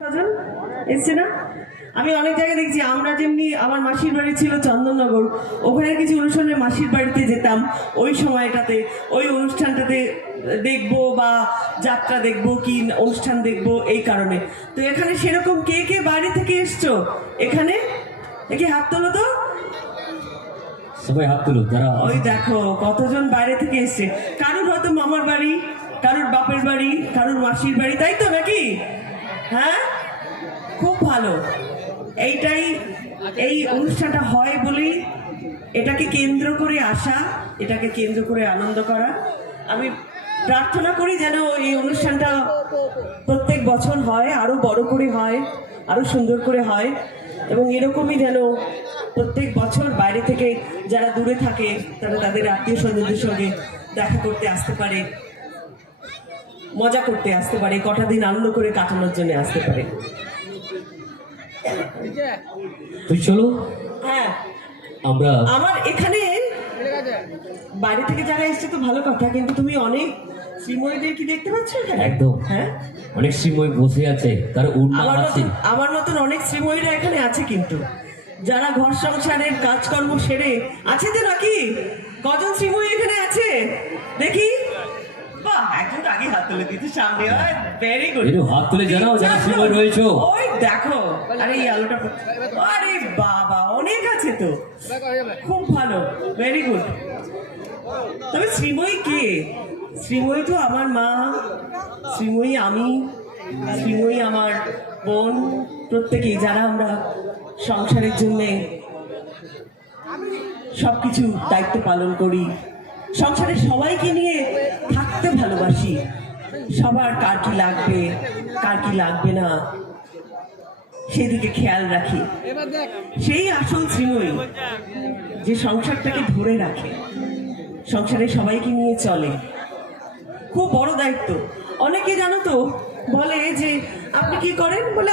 এসছে না? আমি অনেক জায়গায় দেখছি আমরা যেমনি আমার মাসির বাড়ি ছিল চন্দননগর ওখানে কিছু অনুষ্ঠানে মাসির বাড়িতে যেতাম। ওই সময়টাতে ওই অনুষ্ঠানটাতে দেখব বা যাত্রা দেখব কি অনুষ্ঠান দেখব এই কারণে। তো এখানে সেরকম কে কে বাড়ি থেকে এসছো? এখানে? একে হাত তোলো তো। সবাই হাত তুলো যারা ওই দেখো কতজন বাইরে থেকে এসছে? কারুর হয়তো মামার বাড়ি কারোর বাপের বাড়ি কারোর মাসির বাড়ি তাই তো নাকি? হ্যাঁ? খুব ভালো। এইটাই, এই অনুষ্ঠানটা হয় বলেই এটাকে কেন্দ্র করে আসা, এটাকে কেন্দ্র করে আনন্দ করা। আমি প্রার্থনা করি যেন এই অনুষ্ঠানটা প্রত্যেক বছর হয় আরও বড় করে হয় আরও সুন্দর করে হয় এবং এরকমই যেন প্রত্যেক বছর বাইরে থেকে যারা দূরে থাকে, তারা তাদের আত্মীয় স্বজনদের সঙ্গে দেখা করতে আসতে পারে। মজা করতে আসতে পারে কটা দিন আনন্দ করে কাটানোর জন্য আসতে পারে। তুই চলো। হ্যাঁ। আমরা আমার এখানে বাইরে থেকে যারা এসছে তো ভালো কথা কিন্তু তুমি অনেক শ্রীময়ীদের কি দেখতে পাচ্ছ এখানে? একদম। হ্যাঁ? অনেক শ্রীময় বসে আছে তার উন্নয়ন আমার আছে। মতন আমার মতন অনেক শ্রীময়ীরা এখানে আছে কিন্তু। যারা ঘর সংসারের কাজকর্ম সেরে আছে তো নাকি? কজন শ্রীময়ী এখানে আছে? দেখি। বাহ একজন আগে হাত তুলে দিচ্ছে সামনে ভেরি গুড একটু হাত তুলে জানাও যারা শ্রীময় রয়েছো। ওই দেখো আরে এই আলোটা আরে বাবা অনেক আছে তো। খুব ভালো ভেরি গুড তবে শ্রীময়ী কে? শ্রীময়ী তো আমার মা শ্রীময়ী আমি শ্রীময়ী আমার বোন প্রত্যেকেই যারা আমরা সংসারের জন্যে সব কিছু দায়িত্ব পালন করি। সংসারে সবাইকে নিয়ে সবার কার কি লাগবে কার কি লাগবে না সেদিকে খেয়াল রাখি। সেই আসল শ্রীময়ী যে সংসারটাকে ধরে রাখে সংসারে সবাইকে নিয়ে চলে খুব বড় দায়িত্ব। অনেকে জানো তো বলে যে আপনি কি করেন? বলে